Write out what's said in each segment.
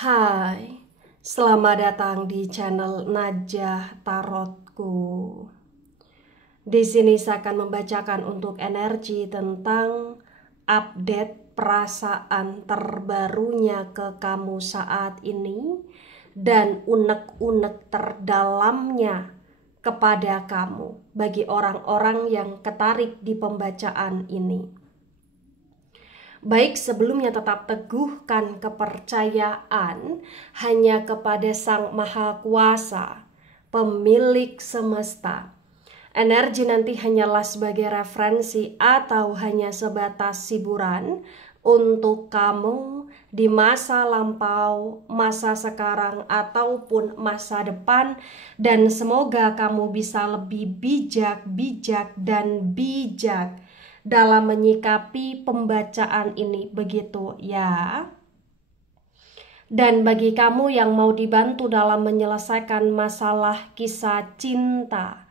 Hai, selamat datang di channel Najah Tarotku. Di sini saya akan membacakan untuk energi tentang update perasaan terbarunya ke kamu saat ini dan unek-unek terdalamnya kepada kamu bagi orang-orang yang ketarik di pembacaan ini. Baik, sebelumnya tetap teguhkan kepercayaan hanya kepada Sang Maha Kuasa, pemilik semesta. Energi nanti hanyalah sebagai referensi atau hanya sebatas hiburan untuk kamu di masa lampau, masa sekarang, ataupun masa depan. Dan semoga kamu bisa lebih bijak dan bijak dalam menyikapi pembacaan ini, begitu ya. Dan bagi kamu yang mau dibantu dalam menyelesaikan masalah kisah cinta,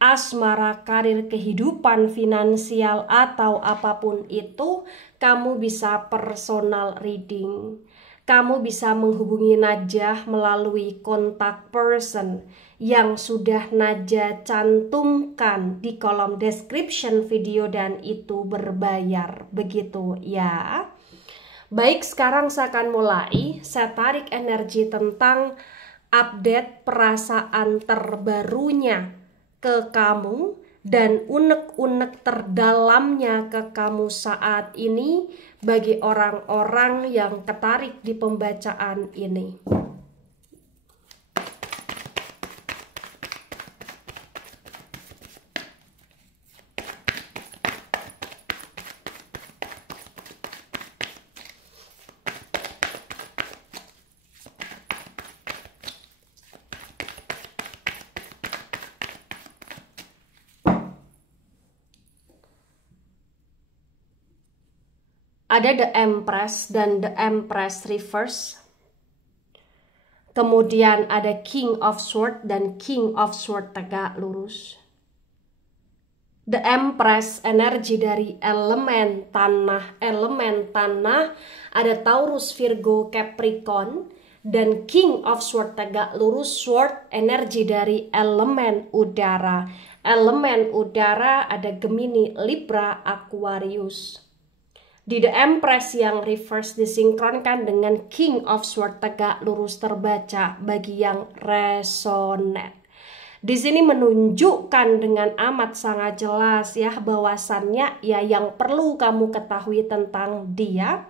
asmara, karir, kehidupan, finansial, atau apapun itu, kamu bisa personal reading. Kamu bisa menghubungi Najah melalui kontak person yang sudah Najah cantumkan di kolom description video dan itu berbayar, begitu ya. Baik, sekarang saya akan mulai. Saya tarik energi tentang update perasaan terbarunya ke kamu dan unek-unek terdalamnya ke kamu saat ini bagi orang-orang yang tertarik di pembacaan ini. Ada The Empress dan The Empress Reverse. Kemudian ada King of Swords dan King of Swords tegak lurus. The Empress energi dari elemen tanah. Ada Taurus, Virgo, Capricorn. Dan King of Swords tegak lurus, Sword energi dari elemen udara. Elemen udara ada Gemini, Libra, Aquarius. Di The Empress yang reverse disinkronkan dengan King of Swords tegak lurus terbaca bagi yang resonate. Di sini menunjukkan dengan amat sangat jelas ya bahwasannya ya yang perlu kamu ketahui tentang dia.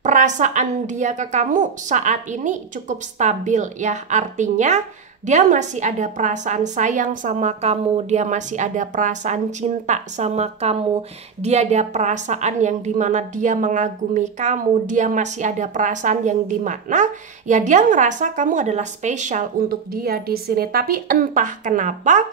Perasaan dia ke kamu saat ini cukup stabil ya, artinya dia masih ada perasaan sayang sama kamu, dia masih ada perasaan cinta sama kamu, dia ada perasaan yang dimana dia mengagumi kamu, dia masih ada perasaan yang dimana ya dia ngerasa kamu adalah spesial untuk dia di sini. Tapi entah kenapa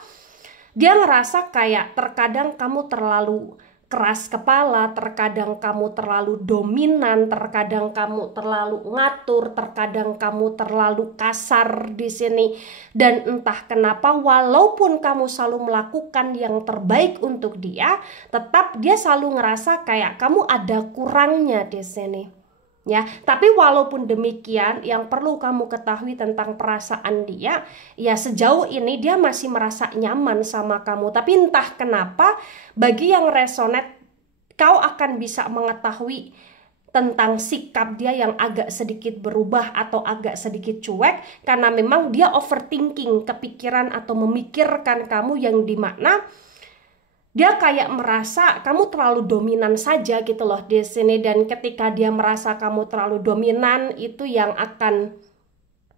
dia ngerasa kayak terkadang kamu terlalu keras kepala, terkadang kamu terlalu dominan, terkadang kamu terlalu ngatur, terkadang kamu terlalu kasar di sini. Dan entah kenapa walaupun kamu selalu melakukan yang terbaik untuk dia, tetap dia selalu ngerasa kayak kamu ada kurangnya di sini. Ya, tapi walaupun demikian yang perlu kamu ketahui tentang perasaan dia, ya sejauh ini dia masih merasa nyaman sama kamu. Tapi entah kenapa bagi yang resonate, kau akan bisa mengetahui tentang sikap dia yang agak sedikit berubah atau agak sedikit cuek karena memang dia overthinking, kepikiran atau memikirkan kamu yang dimana dia kayak merasa kamu terlalu dominan saja gitu loh di sini. Dan ketika dia merasa kamu terlalu dominan, itu yang akan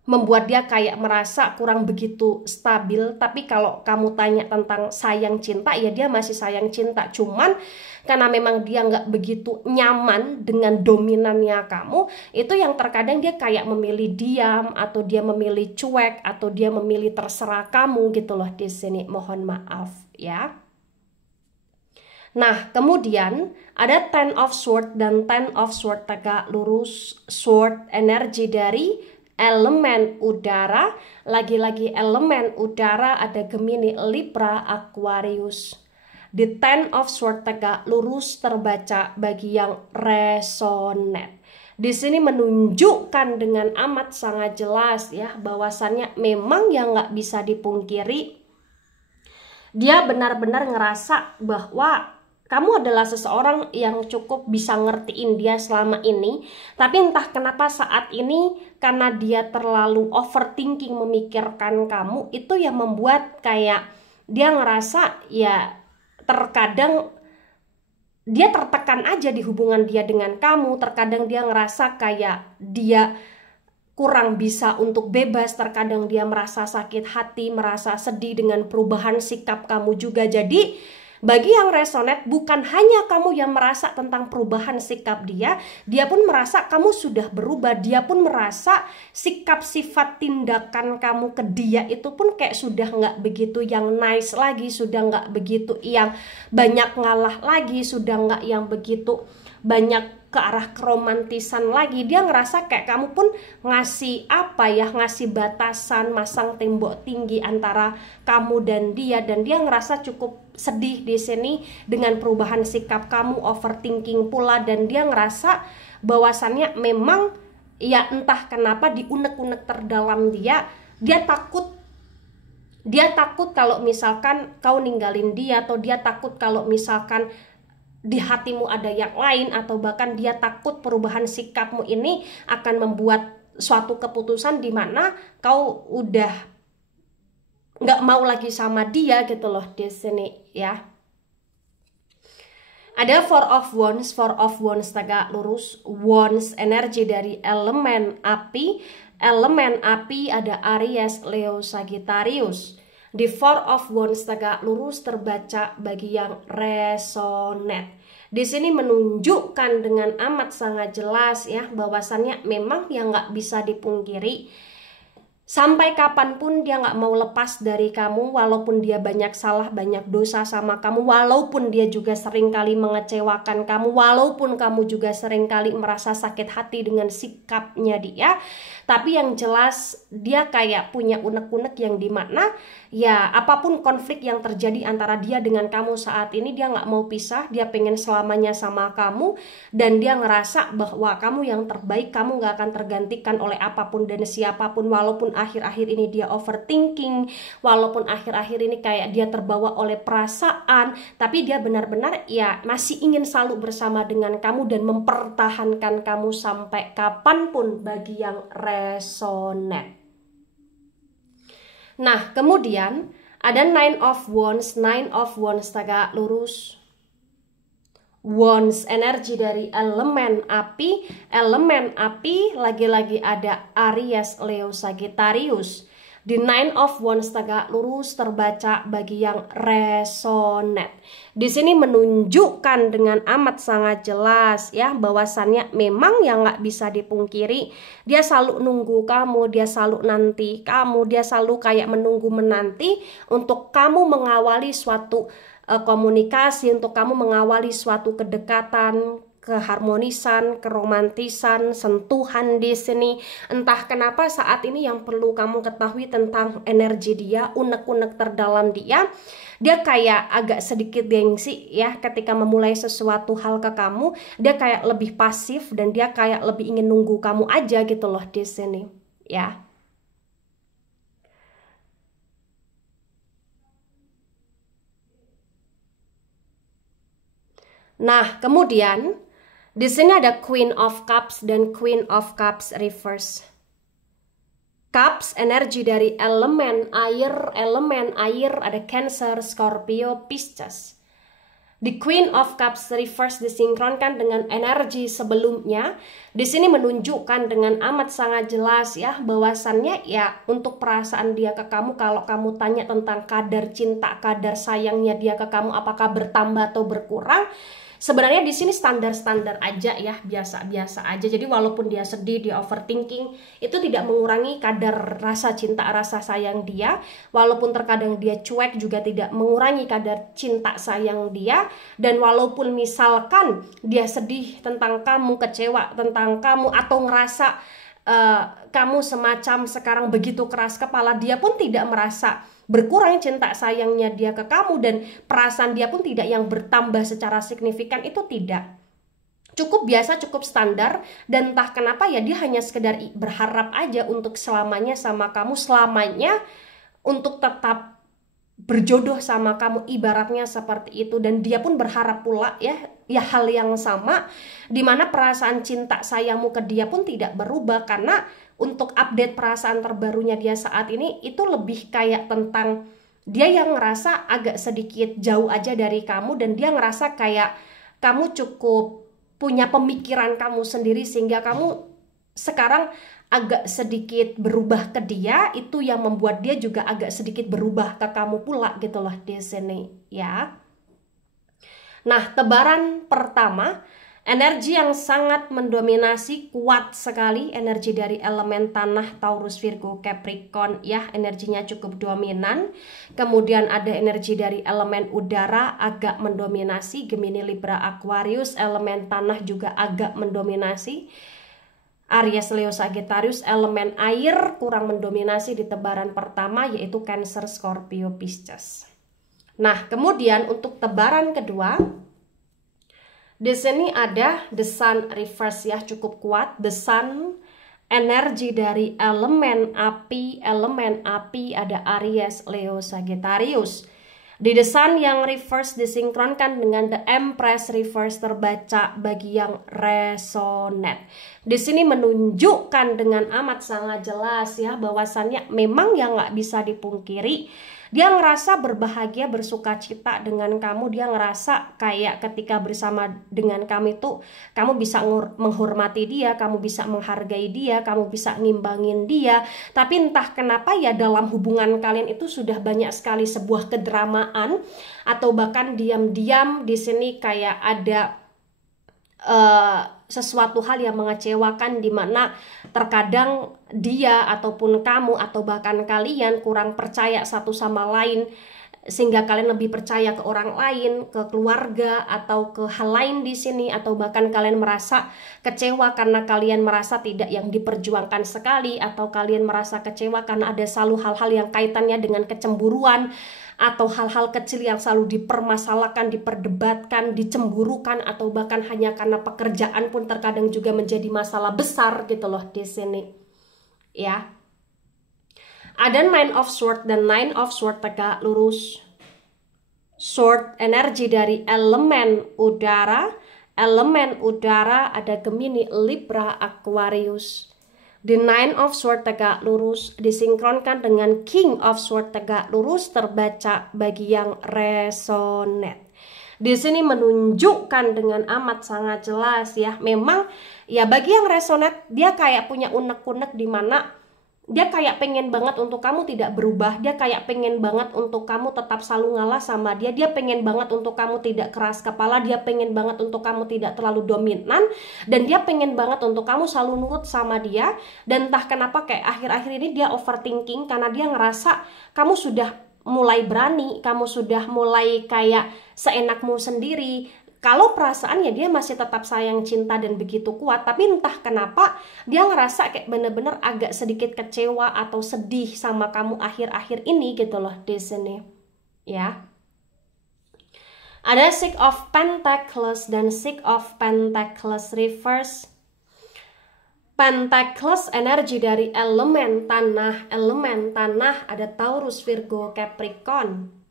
membuat dia kayak merasa kurang begitu stabil. Tapi kalau kamu tanya tentang sayang cinta, ya dia masih sayang cinta. Cuman karena memang dia nggak begitu nyaman dengan dominannya kamu, itu yang terkadang dia kayak memilih diam, atau dia memilih cuek, atau dia memilih terserah kamu gitu loh di sini. Mohon maaf ya. Nah, kemudian ada Ten of Swords dan Ten of Swords tegak lurus, Sword energi dari elemen udara. Lagi-lagi elemen udara ada Gemini, Libra, Aquarius. Di Ten of Swords tegak lurus terbaca bagi yang resonate. di sini menunjukkan dengan amat sangat jelas ya bahwasannya memang yang nggak bisa dipungkiri, dia benar-benar ngerasa bahwa kamu adalah seseorang yang cukup bisa ngertiin dia selama ini. Tapi entah kenapa saat ini karena dia terlalu overthinking memikirkan kamu, itu yang membuat kayak dia ngerasa ya terkadang dia tertekan aja di hubungan dia dengan kamu. Terkadang dia ngerasa kayak dia kurang bisa untuk bebas, terkadang dia merasa sakit hati, merasa sedih dengan perubahan sikap kamu juga. Jadi bagi yang resonate, bukan hanya kamu yang merasa tentang perubahan sikap dia pun merasa kamu sudah berubah, dia pun merasa sikap sifat tindakan kamu ke dia itu pun kayak sudah nggak begitu yang nice lagi, sudah nggak begitu yang banyak ngalah lagi, sudah nggak yang begitu banyak ke arah keromantisan lagi. Dia ngerasa kayak kamu pun ngasih ngasih batasan, masang tembok tinggi antara kamu dan dia ngerasa cukup sedih di sini dengan perubahan sikap kamu, overthinking pula, dan dia ngerasa bahwasannya memang ya entah kenapa di unek-unek terdalam dia takut kalau misalkan kau ninggalin dia, atau dia takut kalau misalkan di hatimu ada yang lain, atau bahkan dia takut perubahan sikapmu ini akan membuat suatu keputusan di mana kau udah nggak mau lagi sama dia gitu loh di sini ya. Ada Four of Wands tegak lurus, Wands energi dari elemen api. Elemen api ada Aries, Leo, Sagittarius. Di Four of Wands tegak lurus terbaca bagi yang resonate. Di sini menunjukkan dengan amat sangat jelas ya bahwasannya memang yang nggak bisa dipungkiri, sampai kapanpun dia nggak mau lepas dari kamu, walaupun dia banyak salah, banyak dosa sama kamu, walaupun dia juga seringkali mengecewakan kamu, walaupun kamu juga seringkali merasa sakit hati dengan sikapnya dia. Tapi yang jelas dia kayak punya unek-unek yang dimana ya apapun konflik yang terjadi antara dia dengan kamu saat ini, dia nggak mau pisah, dia pengen selamanya sama kamu, dan dia ngerasa bahwa kamu yang terbaik, kamu nggak akan tergantikan oleh apapun dan siapapun. Walaupun akhir-akhir ini dia overthinking, walaupun akhir-akhir ini kayak dia terbawa oleh perasaan, tapi dia benar-benar ya masih ingin selalu bersama dengan kamu dan mempertahankan kamu sampai kapanpun bagi yang resonate. Nah, kemudian ada Nine of Wands tegak lurus. Wands energi dari elemen api. Elemen api lagi-lagi ada Aries, Leo, Sagittarius. Di Nine of Wands tegak lurus terbaca bagi yang resonate. Di sini menunjukkan dengan amat sangat jelas ya bahwasannya memang yang nggak bisa dipungkiri, dia selalu nunggu kamu, dia selalu nanti kamu, dia selalu kayak menunggu menanti untuk kamu mengawali suatu komunikasi, untuk kamu mengawali suatu kedekatan, keharmonisan, keromantisan, sentuhan di sini. Entah kenapa saat ini yang perlu kamu ketahui tentang energi dia, unek-unek terdalam dia kayak agak sedikit gengsi ya ketika memulai sesuatu hal ke kamu. Dia kayak lebih pasif dan dia kayak lebih ingin nunggu kamu aja gitu loh di sini ya. Nah, kemudian di sini ada Queen of Cups dan Queen of Cups reverse. Cups energi dari elemen air ada Cancer, Scorpio, Pisces. Di Queen of Cups reverse disinkronkan dengan energi sebelumnya. Di sini menunjukkan dengan amat sangat jelas ya bahwasannya ya untuk perasaan dia ke kamu, kalau kamu tanya tentang kadar cinta, kadar sayangnya dia ke kamu apakah bertambah atau berkurang, sebenarnya di sini standar-standar aja ya, biasa-biasa aja. Jadi walaupun dia sedih, dia overthinking, itu tidak mengurangi kadar rasa cinta, rasa sayang dia. Walaupun terkadang dia cuek, juga tidak mengurangi kadar cinta sayang dia. Dan walaupun misalkan dia sedih tentang kamu, kecewa tentang kamu, atau ngerasa kamu semacam sekarang begitu keras kepala, dia pun tidak merasa berkurang cinta sayangnya dia ke kamu, dan perasaan dia pun tidak yang bertambah secara signifikan, itu tidak. cukup biasa, cukup standar, dan entah kenapa ya dia hanya sekedar berharap aja untuk selamanya sama kamu, selamanya untuk tetap berjodoh sama kamu, ibaratnya seperti itu. Dan dia pun berharap pula ya hal yang sama, dimana perasaan cinta sayangmu ke dia pun tidak berubah. Karena untuk update perasaan terbarunya dia saat ini itu lebih kayak tentang dia yang ngerasa agak sedikit jauh aja dari kamu, dan dia ngerasa kayak kamu cukup punya pemikiran kamu sendiri, sehingga kamu sekarang agak sedikit berubah ke dia. Itu yang membuat dia juga agak sedikit berubah ke kamu pula gitu loh di sini ya. Nah, tebaran pertama, energi yang sangat mendominasi, kuat sekali, energi dari elemen tanah Taurus, Virgo, Capricorn ya, energinya cukup dominan. Kemudian ada energi dari elemen udara agak mendominasi, Gemini, Libra, Aquarius. Elemen tanah juga agak mendominasi, Aries, Leo, Sagittarius. Elemen air kurang mendominasi di tebaran pertama, yaitu Cancer, Scorpio, Pisces. Nah, kemudian untuk tebaran kedua, di sini ada The Sun reverse ya, cukup kuat. The Sun, energi dari elemen api ada Aries, Leo, Sagittarius. Di The Sun yang reverse disinkronkan dengan The Empress reverse terbaca bagi yang resonate. Di sini menunjukkan dengan amat sangat jelas ya, bahwasannya memang yang nggak bisa dipungkiri, dia ngerasa berbahagia, bersuka cita dengan kamu. Dia ngerasa kayak ketika bersama dengan kamu itu kamu bisa menghormati dia, kamu bisa menghargai dia, kamu bisa ngimbangin dia. Tapi entah kenapa ya dalam hubungan kalian itu sudah banyak sekali sebuah kedramaan, atau bahkan diam-diam di sini kayak ada sesuatu hal yang mengecewakan, dimana terkadang dia ataupun kamu atau bahkan kalian kurang percaya satu sama lain, sehingga kalian lebih percaya ke orang lain, ke keluarga atau ke hal lain di sini, atau bahkan kalian merasa kecewa karena kalian merasa tidak yang diperjuangkan sekali, atau kalian merasa kecewa karena ada selalu hal-hal yang kaitannya dengan kecemburuan, atau hal-hal kecil yang selalu dipermasalahkan, diperdebatkan, dicemburukan, atau bahkan hanya karena pekerjaan pun terkadang juga menjadi masalah besar gitu loh di sini ya. Ada Nine of Swords, dan Nine of Swords tegak lurus. Sword energi dari elemen udara ada Gemini, Libra, Aquarius. The Nine of Swords tegak lurus disinkronkan dengan King of Swords tegak lurus terbaca bagi yang resonate. Di sini menunjukkan dengan amat sangat jelas ya, memang ya bagi yang resonate dia kayak punya unek-unek di mana dia kayak pengen banget untuk kamu tidak berubah, dia kayak pengen banget untuk kamu tetap selalu ngalah sama dia, dia pengen banget untuk kamu tidak keras kepala, dia pengen banget untuk kamu tidak terlalu dominan, dan dia pengen banget untuk kamu selalu nurut sama dia. Dan entah kenapa kayak akhir-akhir ini dia overthinking, karena dia ngerasa kamu sudah mulai berani, kamu sudah mulai kayak seenakmu sendiri. Kalau perasaannya dia masih tetap sayang, cinta, dan begitu kuat, tapi entah kenapa dia ngerasa kayak bener-bener agak sedikit kecewa atau sedih sama kamu akhir-akhir ini gitu loh di sini ya. Ada Six of Pentacles dan Six of Pentacles reverse. Pentacles energi dari elemen tanah ada Taurus, Virgo, Capricorn.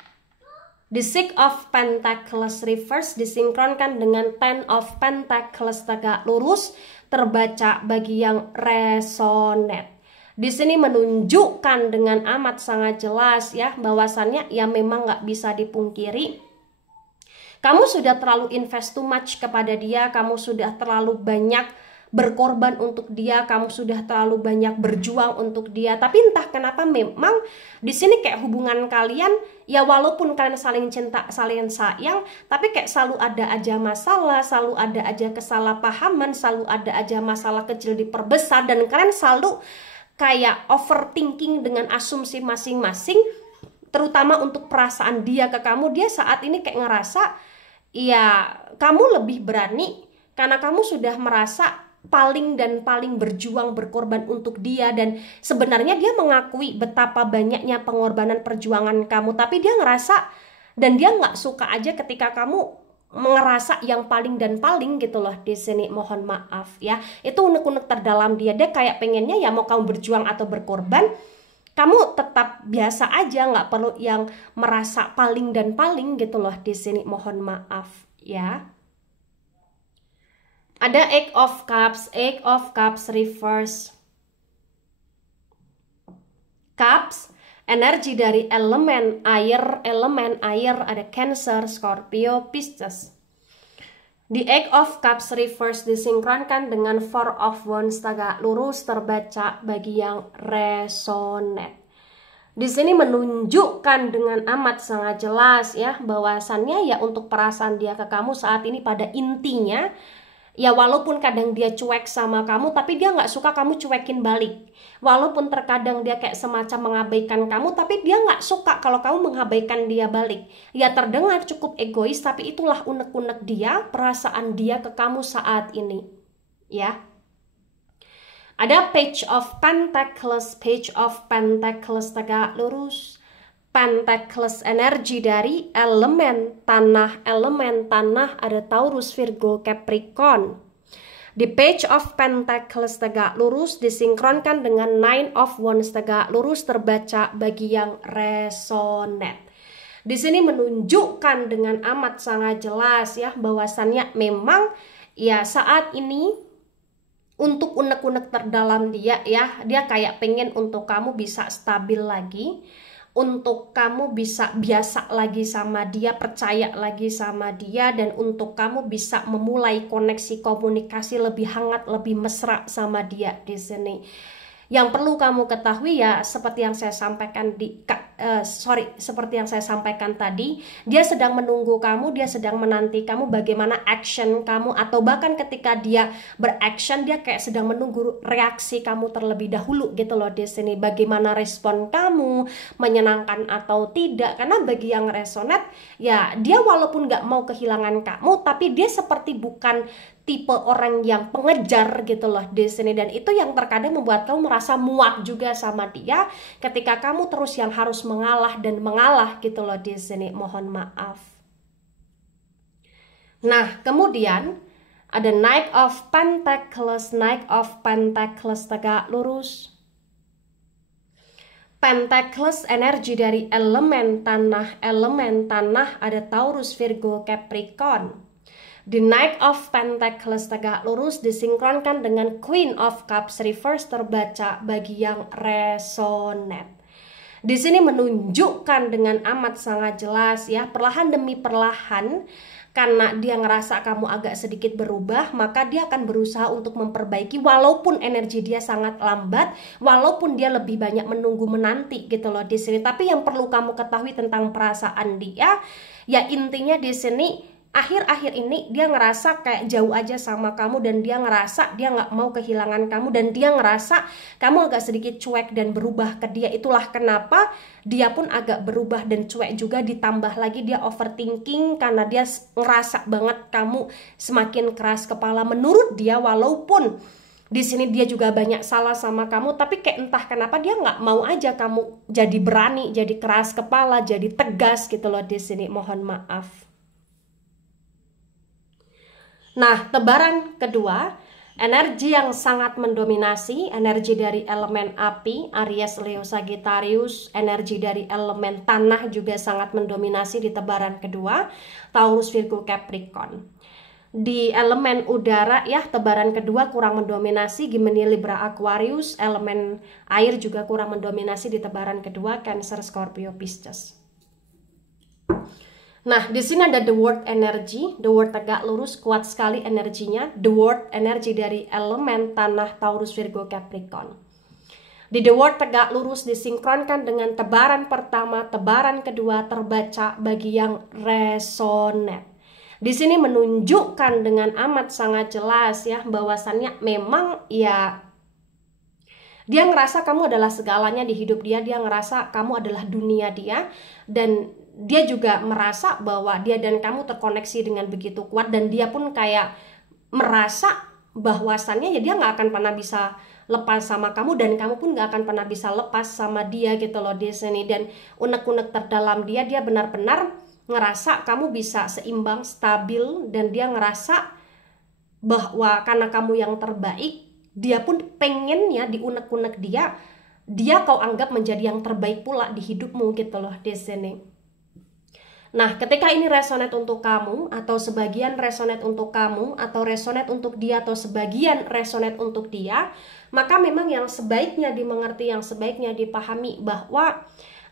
The Six of Pentacles reverse disinkronkan dengan Ten of Pentacles tegak lurus terbaca bagi yang resonate. Di sini menunjukkan dengan amat sangat jelas ya, bahwasannya ya memang nggak bisa dipungkiri, kamu sudah terlalu invest too much kepada dia, kamu sudah terlalu banyak berkorban untuk dia, kamu sudah terlalu banyak berjuang untuk dia. Tapi entah kenapa memang di sini kayak hubungan kalian ya, walaupun kalian saling cinta, saling sayang, tapi kayak selalu ada aja masalah, selalu ada aja kesalahpahaman, selalu ada aja masalah kecil diperbesar, dan kalian selalu kayak overthinking dengan asumsi masing-masing, terutama untuk perasaan dia ke kamu. Dia saat ini kayak ngerasa ya kamu lebih berani karena kamu sudah merasa paling berjuang, berkorban untuk dia. Dan sebenarnya dia mengakui betapa banyaknya pengorbanan perjuangan kamu, tapi dia ngerasa dan dia nggak suka aja ketika kamu ngerasa yang paling dan paling gitu loh di sini. Mohon maaf ya, itu unek-unek terdalam dia kayak pengennya ya mau kamu berjuang atau berkorban, kamu tetap biasa aja, nggak perlu yang merasa paling dan paling gitu loh di sini. Mohon maaf ya. Ada Eight of Cups reverse. Cups, energi dari elemen air ada Cancer, Scorpio, Pisces. The Eight of Cups reverse disinkronkan dengan Four of Wands tegak lurus terbaca bagi yang resonate. Di sini menunjukkan dengan amat sangat jelas ya bahwasannya ya untuk perasaan dia ke kamu saat ini pada intinya ya walaupun kadang dia cuek sama kamu tapi dia nggak suka kamu cuekin balik. Walaupun terkadang dia kayak semacam mengabaikan kamu tapi dia nggak suka kalau kamu mengabaikan dia balik. Ya terdengar cukup egois tapi itulah unek-unek dia, perasaan dia ke kamu saat ini. Ya. Ada Page of Pentacles tegak lurus. Pentacles energi dari elemen tanah ada Taurus, Virgo, Capricorn. Di Page of Pentacles tegak lurus disinkronkan dengan Nine of Wands tegak lurus terbaca bagi yang resonate. Di sini menunjukkan dengan amat sangat jelas ya bahwasannya memang ya saat ini untuk unek-unek terdalam dia ya, dia kayak pengen untuk kamu bisa stabil lagi, untuk kamu bisa biasa lagi sama dia, percaya lagi sama dia, dan untuk kamu bisa memulai koneksi komunikasi lebih hangat, lebih mesra sama dia di sini. Yang perlu kamu ketahui ya seperti yang saya sampaikan seperti yang saya sampaikan tadi, dia sedang menunggu kamu, dia sedang menanti kamu bagaimana action kamu, atau bahkan ketika dia beraction dia kayak sedang menunggu reaksi kamu terlebih dahulu gitu loh di sini. Bagaimana respon kamu, menyenangkan atau tidak, karena bagi yang resonate ya dia walaupun nggak mau kehilangan kamu tapi dia seperti bukan tipe orang yang pengejar gitu loh di sini, dan itu yang terkadang membuat kamu merasa muak juga sama dia ketika kamu terus yang harus mengalah dan mengalah gitu loh di sini. Mohon maaf. Nah, kemudian ada Knight of Pentacles tegak lurus. Pentacles energi dari elemen tanah ada Taurus, Virgo, Capricorn. The Knight of Pentacles tegak lurus disinkronkan dengan Queen of Cups reverse terbaca bagi yang resonate. Di sini menunjukkan dengan amat sangat jelas ya, perlahan demi perlahan karena dia ngerasa kamu agak sedikit berubah, maka dia akan berusaha untuk memperbaiki walaupun energi dia sangat lambat, walaupun dia lebih banyak menunggu menanti gitu loh di sini. Tapi yang perlu kamu ketahui tentang perasaan dia, ya intinya di sini akhir-akhir ini dia ngerasa kayak jauh aja sama kamu, dan dia ngerasa dia nggak mau kehilangan kamu, dan dia ngerasa kamu agak sedikit cuek dan berubah ke dia. Itulah kenapa dia pun agak berubah dan cuek juga, ditambah lagi dia overthinking karena dia ngerasa banget kamu semakin keras kepala menurut dia, walaupun di sini dia juga banyak salah sama kamu, tapi kayak entah kenapa dia nggak mau aja kamu jadi berani, jadi keras kepala, jadi tegas gitu loh di sini. Mohon maaf. Nah, tebaran kedua, energi yang sangat mendominasi, energi dari elemen api, Aries, Leo, Sagittarius, energi dari elemen tanah juga sangat mendominasi di tebaran kedua, Taurus, Virgo, Capricorn. Di elemen udara ya, tebaran kedua kurang mendominasi, Gemini, Libra, Aquarius. Elemen air juga kurang mendominasi di tebaran kedua, Cancer, Scorpio, Pisces. Nah, di sini ada The World energy, The World tegak lurus, kuat sekali energinya. The World energi dari elemen tanah, Taurus, Virgo, Capricorn. Di The World tegak lurus disinkronkan dengan tebaran pertama, tebaran kedua terbaca bagi yang resonate. Di sini menunjukkan dengan amat sangat jelas ya bahwasannya memang ya dia ngerasa kamu adalah segalanya di hidup dia, dia ngerasa kamu adalah dunia dia, dan dia juga merasa bahwa dia dan kamu terkoneksi dengan begitu kuat, dan dia pun kayak merasa bahwasannya ya dia nggak akan pernah bisa lepas sama kamu, dan kamu pun nggak akan pernah bisa lepas sama dia gitu loh di sini. Dan unek-unek terdalam dia benar-benar ngerasa kamu bisa seimbang, stabil, dan dia ngerasa bahwa karena kamu yang terbaik, dia pun pengennya di unek-unek dia kau anggap menjadi yang terbaik pula di hidupmu gitu loh di sini. Nah, ketika ini resonate untuk kamu, atau sebagian resonate untuk kamu, atau resonate untuk dia, atau sebagian resonate untuk dia, maka memang yang sebaiknya dimengerti, yang sebaiknya dipahami bahwa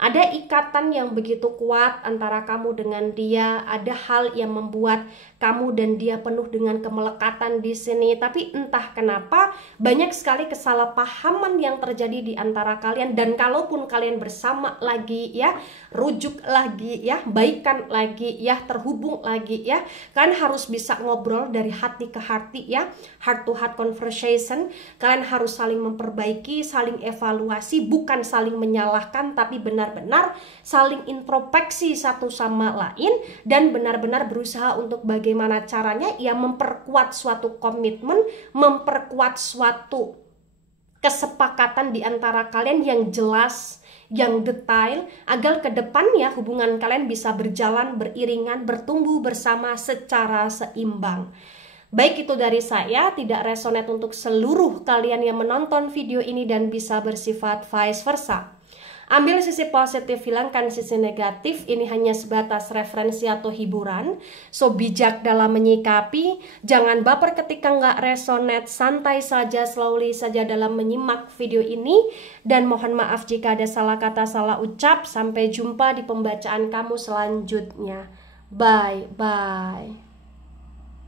ada ikatan yang begitu kuat antara kamu dengan dia, ada hal yang membuat kamu dan dia penuh dengan kemelekatan di sini. Tapi entah kenapa banyak sekali kesalahpahaman yang terjadi di antara kalian, dan kalaupun kalian bersama lagi ya, rujuk lagi ya, baikan lagi ya, terhubung lagi ya, kalian harus bisa ngobrol dari hati ke hati ya, heart to heart conversation. Kalian harus saling memperbaiki, saling evaluasi, bukan saling menyalahkan, tapi benar-benar saling introspeksi satu sama lain, dan benar-benar berusaha untuk bagaimana caranya ya memperkuat suatu komitmen, memperkuat suatu kesepakatan di antara kalian yang jelas, yang detail, agar ke depannya hubungan kalian bisa berjalan beriringan, bertumbuh bersama secara seimbang. Baik, itu dari saya, tidak resonate untuk seluruh kalian yang menonton video ini dan bisa bersifat vice versa. Ambil sisi positif, hilangkan sisi negatif. Ini hanya sebatas referensi atau hiburan. So, bijak dalam menyikapi. Jangan baper ketika nggak resonate. Santai saja, slowly saja dalam menyimak video ini. Dan mohon maaf jika ada salah kata, salah ucap. Sampai jumpa di pembacaan kamu selanjutnya. Bye-bye.